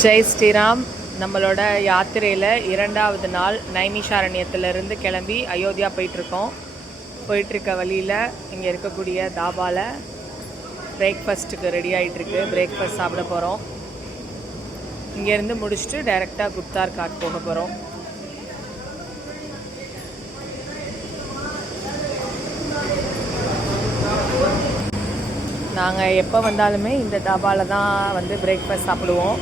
ஜெய் ஸ்ரீராம். நம்மளோட யாத்திரையில் இரண்டாவது நாள் நைமிஷாரண்யத்திலிருந்து கிளம்பி அயோத்தியா போயிட்டுருக்கோம். போயிட்டுருக்க வழியில் இங்கே இருக்கக்கூடிய தாபாவில் பிரேக்ஃபாஸ்ட்டுக்கு ரெடி ஆகிட்டுருக்கு பிரேக்ஃபாஸ்ட் சாப்பிட போகிறோம் இங்கேருந்து முடிச்சுட்டு டைரெக்டாக குப்தார் காட் போக போகிறோம் நாங்கள் எப்போ வந்தாலுமே இந்த தாபாவில் தான் வந்து பிரேக்ஃபாஸ்ட் சாப்பிடுவோம்.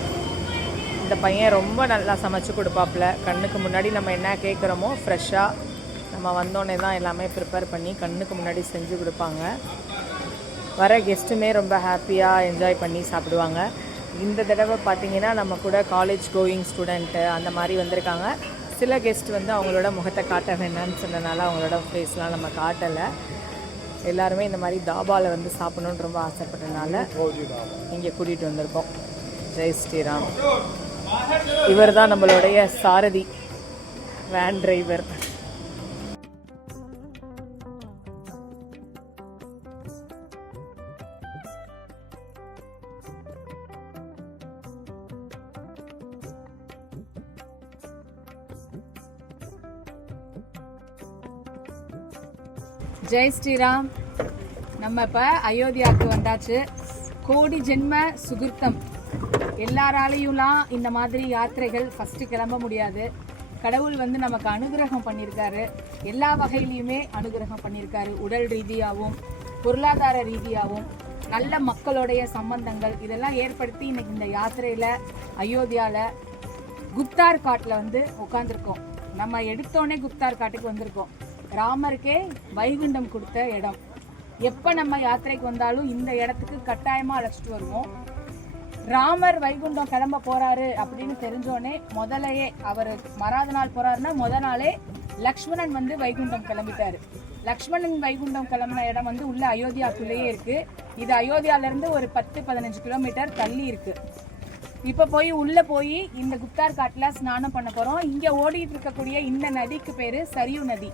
இந்த பையன் ரொம்ப நல்லா சமைச்சு கொடுப்பாப்புல. கண்ணுக்கு முன்னாடி நம்ம என்ன கேட்குறோமோ ஃப்ரெஷ்ஷாக நம்ம வந்தோடனே தான் எல்லாமே ப்ரிப்பேர் பண்ணி கண்ணுக்கு முன்னாடி செஞ்சு கொடுப்பாங்க. வர கெஸ்ட்டுமே ரொம்ப ஹாப்பியாக என்ஜாய் பண்ணி சாப்பிடுவாங்க. இந்த தடவை பார்த்திங்கன்னா நம்ம கூட காலேஜ் கோயிங் ஸ்டூடெண்ட்டு அந்த மாதிரி வந்திருக்காங்க. சில கெஸ்ட் வந்து அவங்களோட முகத்தை காட்ட வேண்டாம்னு சொன்னனால அவங்களோட ஃபேஸ்லாம் நம்ம காட்டலை. எல்லாருமே இந்த மாதிரி தாபாவில் வந்து சாப்பிடணுன்னு ரொம்ப ஆசைப்பட்டனால இங்கே கூட்டிகிட்டு வந்திருக்கோம். ஜெய் ஸ்ரீராம். இவர் தான் நம்மளுடைய சாரதி. Van driver Jai Sriram. நம்ம இப்போ அயோத்தியாவுக்கு வந்தாச்சு. கோடி ஜென்ம சுகிர்த்தம். எல்லாராலையும்லாம் இந்த மாதிரி யாத்திரைகள் ஃபஸ்ட்டு கிளம்ப முடியாது. கடவுள் வந்து நமக்கு அனுகிரகம் பண்ணியிருக்காரு. எல்லா வகையிலையுமே அனுகிரகம் பண்ணியிருக்காரு. உடல் ரீதியாகவும் பொருளாதார ரீதியாகவும் நல்ல மக்களுடைய சம்பந்தங்கள் இதெல்லாம் ஏற்படுத்தி இன்னைக்கு இந்த யாத்திரையில் அயோத்தியாவில் குப்தார் காட்டில் வந்து உட்காந்துருக்கோம் நம்ம எடுத்தோடனே குப்தார் காட்டுக்கு வந்திருக்கோம். ராமருக்கே வைகுண்டம் கொடுத்த இடம். எப்போ நம்ம யாத்திரைக்கு வந்தாலும் இந்த இடத்துக்கு கட்டாயமாக அழைச்சிட்டு வருவோம். ராமர் வைகுண்டம் கிளம்ப போறாரு அப்படின்னு தெரிஞ்சோடனே முதலையே அவர் மறாத நாள் போறாருன்னா முத நாளே லக்ஷ்மணன் வந்து வைகுண்டம் கிளம்பிட்டாரு. லக்ஷ்மணன் வைகுண்டம் கிளம்பின இடம் வந்து உள்ள அயோத்தியாக்குள்ளேயே இருக்கு. இது அயோத்தியால இருந்து ஒரு பத்து பதினஞ்சு கிலோமீட்டர் தள்ளி இருக்கு. இப்ப போய் உள்ள போய் இந்த குப்தார் காட்டுல ஸ்நானம் பண்ண போறோம். இங்க ஓடிட்டு இருக்கக்கூடிய இந்த நதிக்கு பேரு சரியு நதி.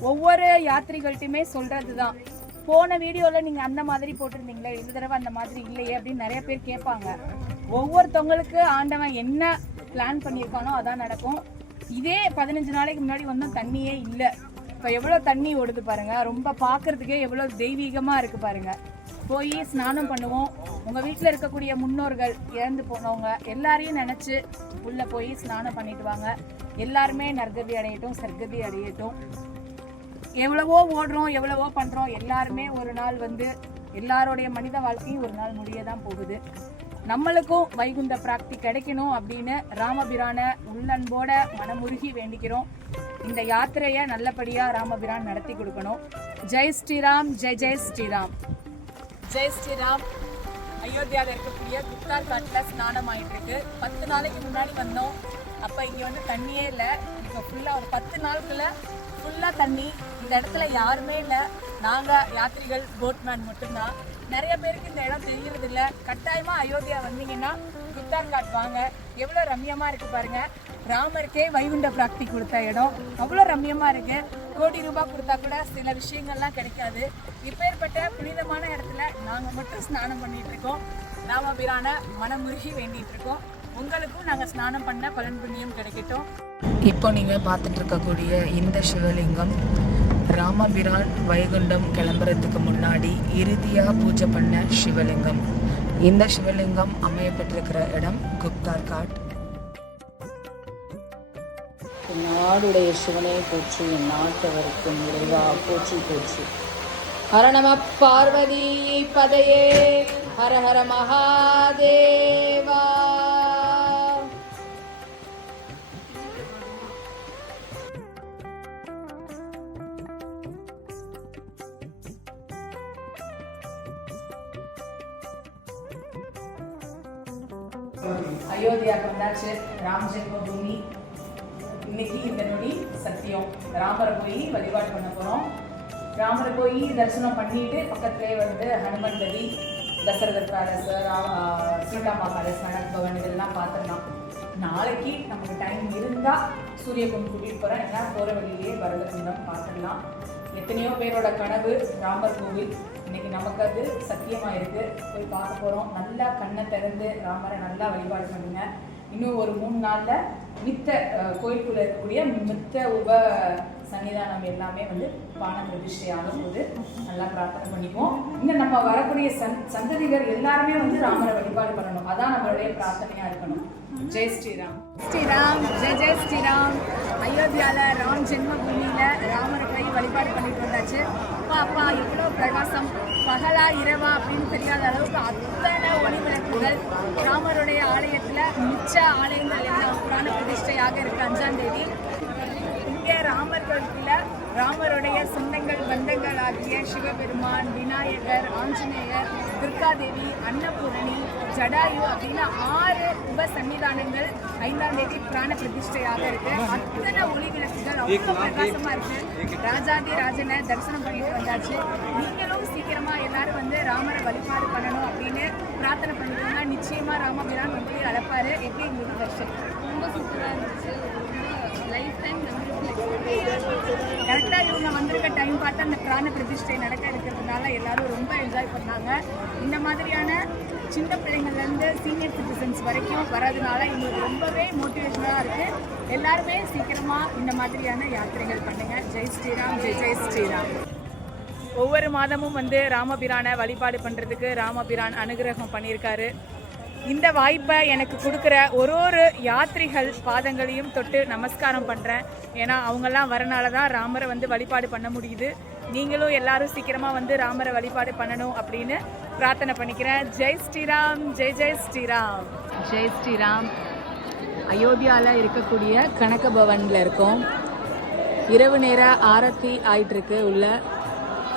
ஒவ்வொரு யாத்ரிகள்ட்டையுமே சொல்றதுதான். போன வீடியோவில் நீங்கள் அந்த மாதிரி போட்டிருந்தீங்களே? இந்த தடவை அந்த மாதிரி இல்லையே அப்படின்னு நிறைய பேர் கேட்பாங்க. ஒவ்வொருத்தவங்களுக்கு ஆண்டவன் என்ன பிளான் பண்ணியிருக்கானோ அதான் நடக்கும். இதே பதினஞ்சு நாளைக்கு முன்னாடி ஒன்றும் தண்ணியே இல்லை. இப்போ எவ்வளோ தண்ணி ஓடுது பாருங்கள் ரொம்ப பார்க்கறதுக்கே எவ்வளோ தெய்வீகமாக இருக்குது பாருங்க. போய் ஸ்நானம் பண்ணுவோம். உங்கள் வீட்டில் இருக்கக்கூடிய முன்னோர்கள் இறந்து போனவங்க எல்லாரையும் நினச்சி உள்ளே போய் ஸ்நானம் பண்ணிட்டு வாங்க. எல்லாருமே நற்கதி அடையட்டும் சர்க்கதி அடையட்டும். எவ்வளவோ ஓடுறோம் எவ்வளவோ பண்றோம் எல்லாருமே ஒரு நாள் வந்து எல்லாருடைய மனித வாழ்க்கையும் ஒரு நாள் முடிய தான் போகுது. நம்மளுக்கும் வைகுண்ட பிராப்தி கிடைக்கணும் அப்படின்னு ராமபிரான உள்ளன்போட மனமுருகி வேண்டிக்கிறோம். இந்த யாத்திரையை நல்லபடியா ராமபிரான் நடத்தி கொடுக்கணும். ஜெய் ஸ்ரீராம் ஜெய் ஜெய் ஸ்ரீராம். ஜெய் ஸ்ரீராம். அயோத்தியாவில் இருக்கக்கூடிய குப்தார் காட்டில் ஸ்நானம் ஆயிட்டு இருக்கு பத்து நாளைக்கு முன்னாடி வந்தோம். அப்போ இங்கே வந்து தண்ணியே இல்லை. இப்போ ஃபுல்லாக ஒரு பத்து நாளுக்குள்ள ஃபுல்லாக தண்ணி. இந்த இடத்துல யாருமே இல்லை. நாங்கள் யாத்திரிகள் போட்மேன் மட்டும்தான். நிறைய பேருக்கு இந்த இடம் தெரியறது கட்டாயமாக அயோத்தியா வந்தீங்கன்னா குத்தான்காட் வாங்க எவ்வளோ ரம்யமாக இருக்குது பாருங்கள் ராமருக்கே வைகுண்ட பிராப்தி கொடுத்த இடம். அவ்வளோ ரம்யமாக இருக்குது கோடி ரூபாய் கொடுத்தா கூட சில விஷயங்கள்லாம் கிடைக்காது. இப்பேற்பட்ட புனிதமான இடத்துல நாங்கள் மட்டும் ஸ்நானம் பண்ணிகிட்ருக்கோம் இருக்கோம். ராமபிரான மனமுருகி வேண்டிகிட்ருக்கோம் இருக்கோம். உங்களுக்கும் நாங்கள் ஸ்நானம் பண்ண பலன் புண்ணியம் கிடைக்கட்டும். இப்போ நீங்கள் பார்த்துட்டு இருக்கக்கூடிய இந்த சிவலிங்கம் ராமபிரான் வைகுண்டம் கிளம்புறதுக்கு முன்னாடி இறுதியாக பூஜை பண்ண சிவலிங்கம். இந்த சிவலிங்கம் அமையப்பட்டிருக்கிற இடம் குப்தார் காட். நாடுடைய சிவனை போற்றி என் நாட்டவருக்கும் இறைவா போற்றி போற்றி. ஹர நம பார்வதி பதையே ஹர ஹர மகாதேவா. அயோத்தியாவுக்கு வந்தாச்சு ராம் ஜென்ம பூமி இன்னைக்கு இந்த நொடி சத்தியம். ராமரை போய் வழிபாடு பண்ண போகிறோம் ராமரை போய் தரிசனம் பண்ணிட்டு பக்கத்துலேயே வந்து Hanuman Garhi Dasharathar palace Sitama palace madam Bhavan இதெல்லாம் பார்த்துடலாம் நாளைக்கு நமக்கு டைம் இருந்தால் சூரியகுண்டம் கூட்டிகிட்டு போகிறேன் ஏன்னா போகிற வழியிலேயே பரதகுண்டம் பார்த்துடலாம். எத்தனையோ பேரோட கனவு ராமர் கோவில். இன்னைக்கு நமக்கு அது சத்தியமாக இருக்கு. போய் பார்க்க போகிறோம் நல்லா கண்ணை திறந்து ராமரை நல்லா வழிபாடு பண்ணுங்க. இன்னும் ஒரு மூணு நாள்ல மித்த கோயிலுக்குள்ளே கோயிலுக்குள்ள இருக்கக்கூடிய மித்த உப சன்னிதானம் எல்லாமே வந்து பான பிரதிஷ்டை ஆகும் போது நல்லா பிரார்த்தனை பண்ணிக்குவோம். இன்னும் நம்ம வரக்கூடிய சந் சந்ததிகள் எல்லாருமே வந்து ராமரை வழிபாடு பண்ணணும். அதான் நம்மளுடைய பிரார்த்தனையா இருக்கணும். ஜெய் ஸ்ரீராம். ஸ்ரீராம். ஜெய் ஜெய் ஸ்ரீராம். அயோத்தியால ராம் ஜென்மபூமியில் ராமரை வழிபாடு பண்ணிட்டு வந்தாச்சு. அப்பா அப்பா எவ்வளோ பிரகாசம். பகலா இரவா அப்படின்னு தெரியாத அளவுக்கு அத்தனை ஒளி விளக்குகள் ராமருடைய ஆலயத்தில் மிச்ச ஆலயங்கள் எல்லாம் புராண பிரதிஷ்டையாக இருக்கு அஞ்சாம் தேதி. இங்கே ராமர் கோயிலுக்குள்ள ராமருடைய சொந்தங்கள் பந்தங்கள் ஆகிய சிவபெருமான் விநாயகர் ஆஞ்சநேயர் துர்காதேவி அன்னபூரணி ஜடாயு அப்படின்னு ஆறு உப சன்னிதானங்கள் ஐந்தாம் தேதி பிராண பிரதிஷ்டையாக இருக்கு. அத்தனை ஒளி விளக்குகள் அவ்வளோ பிரகாசமா இருக்கு. ராஜாதி ராஜனை தரிசனம் பண்ணிட்டு வந்தாச்சு. நீங்களும் சீக்கிரமா எல்லாரும் வந்து ராமரை வழிபாடு பண்ணணும் அப்படின்னு பிரார்த்தனை பண்ணிக்கோங்க நிச்சயமா ராமபிரான் வந்து அழைப்பாரு. எப்படி இருந்தது தர்ஷன்? ரொம்ப சூப்பரா இருந்துச்சு லைஃப் டைம் கரெக்டாக இவங்க வந்திருக்க டைம் பார்த்து அந்த பிராண பிரதிஷ்டை நடக்க இருக்கிறதுனால எல்லாரும் ரொம்ப என்ஜாய் பண்ணாங்க. இந்த மாதிரியான சின்ன பிள்ளைங்கள்லேருந்து சீனியர் சிட்டிசன்ஸ் வரைக்கும் வர்றதுனால எங்களுக்கு ரொம்பவே மோட்டிவேஷனாக இருக்குது எல்லாருமே சீக்கிரமாக இந்த மாதிரியான யாத்திரைகள் பண்ணுங்கள் ஜெய் ஸ்ரீராம் ஜெய் ஜெய் ஸ்ரீராம். ஒவ்வொரு மாதமும் வந்து ராமபிரானை வழிபாடு பண்ணுறதுக்கு ராமபிரான் அனுகிரகம் பண்ணியிருக்காரு. இந்த வாய்ப்பை எனக்கு கொடுக்குற ஒரு ஒரு யாத்ரிகள் பாதங்களையும் தொட்டு நமஸ்காரம் பண்ணுறேன் ஏன்னா அவங்கெல்லாம் வரனால தான் ராமரை வந்து வழிபாடு பண்ண முடியுது. நீங்களும் எல்லாரும் சீக்கிரமாக வந்து ராமரை வழிபாடு பண்ணணும் அப்படின்னு பிரார்த்தனை பண்ணிக்கிறேன். ஜெய் ஸ்ரீராம் ஜெய் ஜெய் ஸ்ரீராம். ஜெய் ஸ்ரீராம். அயோத்தியாவில் இருக்கக்கூடிய கணக்க பவனில் இருக்கோம். இரவு நேர ஆரத்தி ஆயிட்டுருக்கு உள்ள.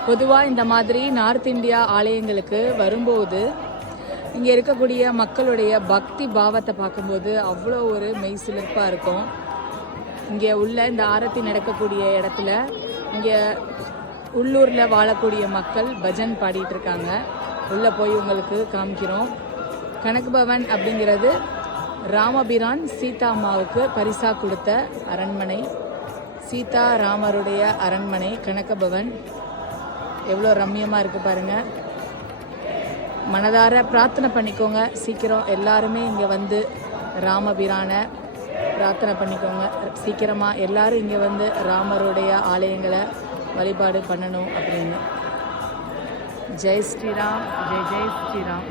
பொதுவாக இந்த மாதிரி நார்த் இந்தியா ஆலயங்களுக்கு வரும்போது இங்கே இருக்கக்கூடிய மக்களுடைய பக்தி பாவத்தை பார்க்கும்போது அவ்வளோ ஒரு மெய் சிலிர்ப்பாக இருக்கும். இங்கே உள்ள இந்த ஆரத்தி நடக்கக்கூடிய இடத்துல இங்கே உள்ளூரில் வாழக்கூடிய மக்கள் பஜன் பாடிட்டு இருக்காங்க. உள்ளே போய் உங்களுக்கு காமிக்கிறோம். கணக்கு பவன் அப்படிங்கிறது ராமபிரான் சீதா அம்மாவுக்கு பரிசா கொடுத்த அரண்மனை. சீதா ராமருடைய அரண்மனை கனகபவன் எவ்வளோ ரம்மியமாக இருக்குது பாருங்கள் மனதார பிரார்த்தனை பண்ணிக்கோங்க. சீக்கிரம் எல்லாருமே இங்கே வந்து ராமபிரானை பிரார்த்தனை பண்ணிக்கோங்க. சீக்கிரமாக எல்லாரும் இங்கே வந்து ராமருடைய ஆலயங்களை வழிபாடு பண்ணணும் அப்படின்னு. ஜெய் ஸ்ரீராம். ஜெய் ஜெய் ஸ்ரீராம்.